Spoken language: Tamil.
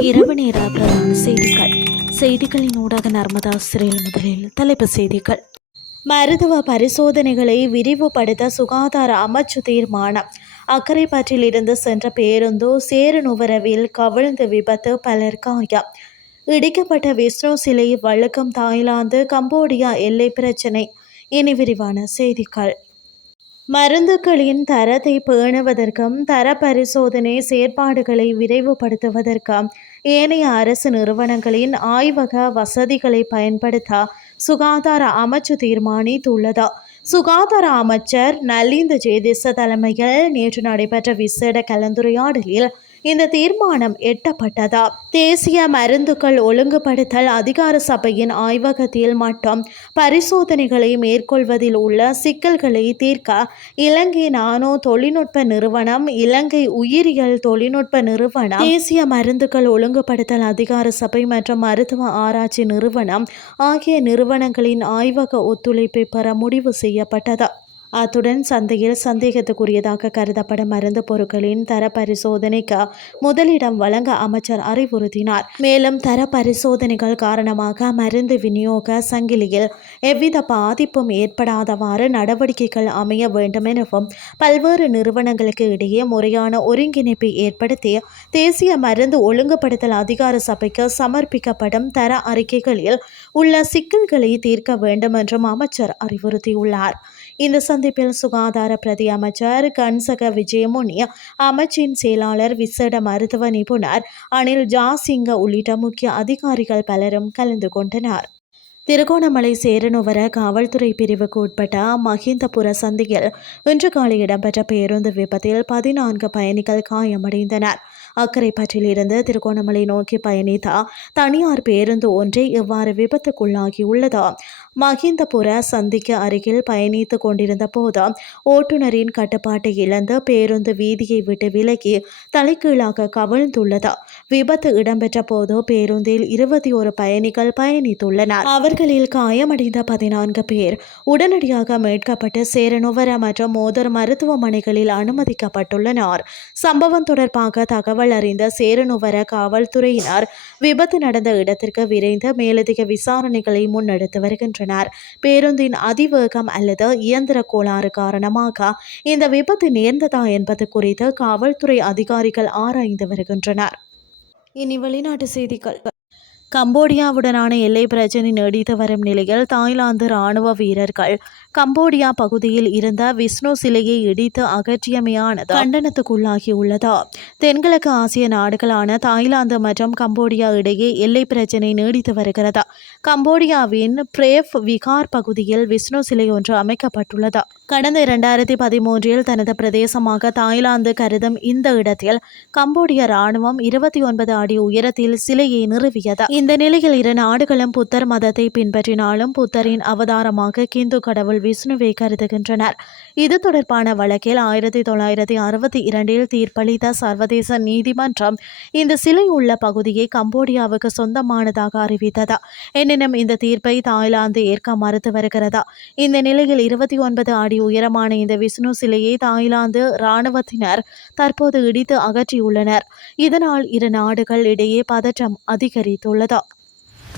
இரவு நேர பிரதான செய்திகள். செய்திகளின் ஊடாக நர்மதா சிறையில் முதலில் தலைப்பு செய்திகள். மருத்துவ பரிசோதனைகளை விரிவுபடுத்த சுகாதார அமைச்சு தீர்மானம். அக்கரைப்பற்றில் இருந்து சென்ற பேருந்து சேரனுவரவில் கவிழ்ந்து விபத்து பலர் காயம். இடிக்கப்பட்ட விஷ்ணு சிலை வழுக்கம் தாய்லாந்து கம்போடியா எல்லை பிரச்சினை. இனி விரிவான செய்திகள். மருந்துகளின் தரத்தை பேணுவதற்கும் தர பரிசோதனை செயற்பாடுகளை விரைவுபடுத்துவதற்கும் ஏனைய அரசு நிறுவனங்களின் ஆய்வக வசதிகளை பயன்படுத்த சுகாதார அமைச்சு தீர்மானித்துள்ளது. சுகாதார அமைச்சர் நலிந்த ஜெயதிச தலைமையில் நேற்று நடைபெற்ற விசேட கலந்துரையாடலில் இந்த தீர்மானம் எட்டப்பட்டதா? தேசிய மருந்துகள் ஒழுங்குபடுத்தல் அதிகார சபையின் ஆய்வகத்தில் மட்டும் பரிசோதனைகளை மேற்கொள்வதில் உள்ள சிக்கல்களை தீர்க்க இலங்கை நானோ தொழில்நுட்ப நிறுவனம் இலங்கை உயிரியல் தொழில்நுட்ப நிறுவனம் தேசிய மருந்துகள் ஒழுங்குபடுத்தல் அதிகார சபை மற்றும் மருத்துவ ஆராய்ச்சி நிறுவனம் ஆகிய நிறுவனங்களின் ஆய்வக ஒத்துழைப்பை பெற முடிவு செய்யப்பட்டது. அத்துடன் சந்தையில் சந்தேகத்துக்குரியதாக கருதப்படும் மருந்து பொருட்களின் தர பரிசோதனைக்கு முதலிடம் வழங்க அமைச்சர் அறிவுறுத்தினார். மேலும் தர பரிசோதனைகள் காரணமாக மருந்து விநியோக சங்கிலியில் எவ்வித பாதிப்பும் ஏற்படாதவாறு நடவடிக்கைகள் அமைய வேண்டும் எனவும் பல்வேறு நிறுவனங்களுக்கு இடையே முறையான ஒருங்கிணைப்பை ஏற்படுத்தி தேசிய மருந்து ஒழுங்குபடுத்தல் அதிகார சபைக்கு சமர்ப்பிக்கப்படும் தர அறிக்கைகளில் உள்ள சிக்கல்களை தீர்க்க வேண்டும் என்றும் அமைச்சர் அறிவுறுத்தியுள்ளார். இந்த சந்திப்பில் சுகாதார பிரதி அமைச்சர் கன்சக விஜயமுனி அமைச்சின் செயலாளர் விசேட மருத்துவ நிபுணர் அனில் ஜாசிங்க உள்ளிட்ட முக்கிய அதிகாரிகள் பலரும் கலந்து கொண்டனர். திருகோணமலை சேரனுவர காவல்துறை பிரிவுக்கு உட்பட்ட மஹிந்தபுர சந்தையில் இன்று காலை இடம்பெற்ற பேருந்து விபத்தில் பதினான்கு பயணிகள் காயமடைந்தனர். அக்கரைப்பற்றிலிருந்து திருகோணமலை நோக்கி பயணித்த தனியார் பேருந்து ஒன்றை இவ்வாறு விபத்துக்குள்ளாகியுள்ளது. மஹிந்தபுர சந்திக்கு அருகில் பயணித்துக் கொண்டிருந்த போது ஓட்டுநரின் கட்டுப்பாட்டை இழந்து பேருந்து வீதியை விட்டு விலகி தலைகீழாக கவிழ்ந்துள்ளது. விபத்து இடம்பெற்ற போது பேருந்தில் இருபத்தி ஒரு பயணிகள் பயணித்துள்ளனர். அவர்களில் காயமடைந்த பதினான்கு பேர் உடனடியாக மீட்கப்பட்டு சேரனுவர மற்றும் மோதர் மருத்துவமனைகளில் அனுமதிக்கப்பட்டுள்ளனர். சம்பவம் தொடர்பாக தகவல் அறிந்த சேரனுவர காவல்துறையினர் விபத்து நடந்த இடத்திற்கு விரைந்து மேலதிக விசாரணைகளை முன்னெடுத்து வருகின்றனர். பேருந்தின் அதிவேகம் அல்லது இயந்திர கோளாறு காரணமாக இந்த விபத்து நேர்ந்ததா என்பது குறித்து காவல்துறை அதிகாரிகள் ஆராய்ந்து வருகின்றனர். இனி வெளிநாட்டு செய்திகள். கம்போடியாவுடனான எல்லை பிரச்சினை நீடித்து வரும் நிலையில் தாய்லாந்து ராணுவ வீரர்கள் கம்போடியா பகுதியில் இருந்த விஷ்ணு சிலையை இடித்து அகற்றியமையானது கண்டனத்துக்குள்ளாகியுள்ளது. தென்கிழக்கு ஆசிய நாடுகளான தாய்லாந்து மற்றும் கம்போடியா இடையே எல்லை பிரச்சினை நீடித்து வருகிறது. கம்போடியாவின் பிரேஃப் விகார் பகுதியில் விஷ்ணு சிலை ஒன்று அமைக்கப்பட்டுள்ளது. கடந்த இரண்டாயிரத்தி பதிமூன்றில் தனது பிரதேசமாக தாய்லாந்து கருதும் இந்த இடத்தில் கம்போடிய ராணுவம் இருபத்தி ஒன்பது அடி உயரத்தில் சிலையை நிறுவியது. இந்த நிலையில் இரு நாடுகளும் புத்தர் மதத்தை பின்பற்றினாலும் புத்தரின் அவதாரமாக கிந்து கடவுள் விஷ்ணுவை கருதுகின்றனர் இது தொடர்பான வழக்கில் ஆயிரத்தி தொள்ளாயிரத்தி அறுபத்தி இரண்டில் தீர்ப்பளித்த சர்வதேச நீதிமன்றம் இந்த சிலை உள்ள பகுதியை கம்போடியாவுக்கு சொந்தமானதாக அறிவித்தது. எனினும் இந்த தீர்ப்பை தாய்லாந்து ஏற்க மறுத்து வருகிறது? இந்த நிலையில் இருபத்தி ஒன்பது அடி உயரமான இந்த விஷ்ணு சிலையை தாய்லாந்து இராணுவத்தினர் தற்போது இடித்து அகற்றியுள்ளனர். இதனால் இரு நாடுகள் இடையே பதற்றம் அதிகரித்துள்ளது.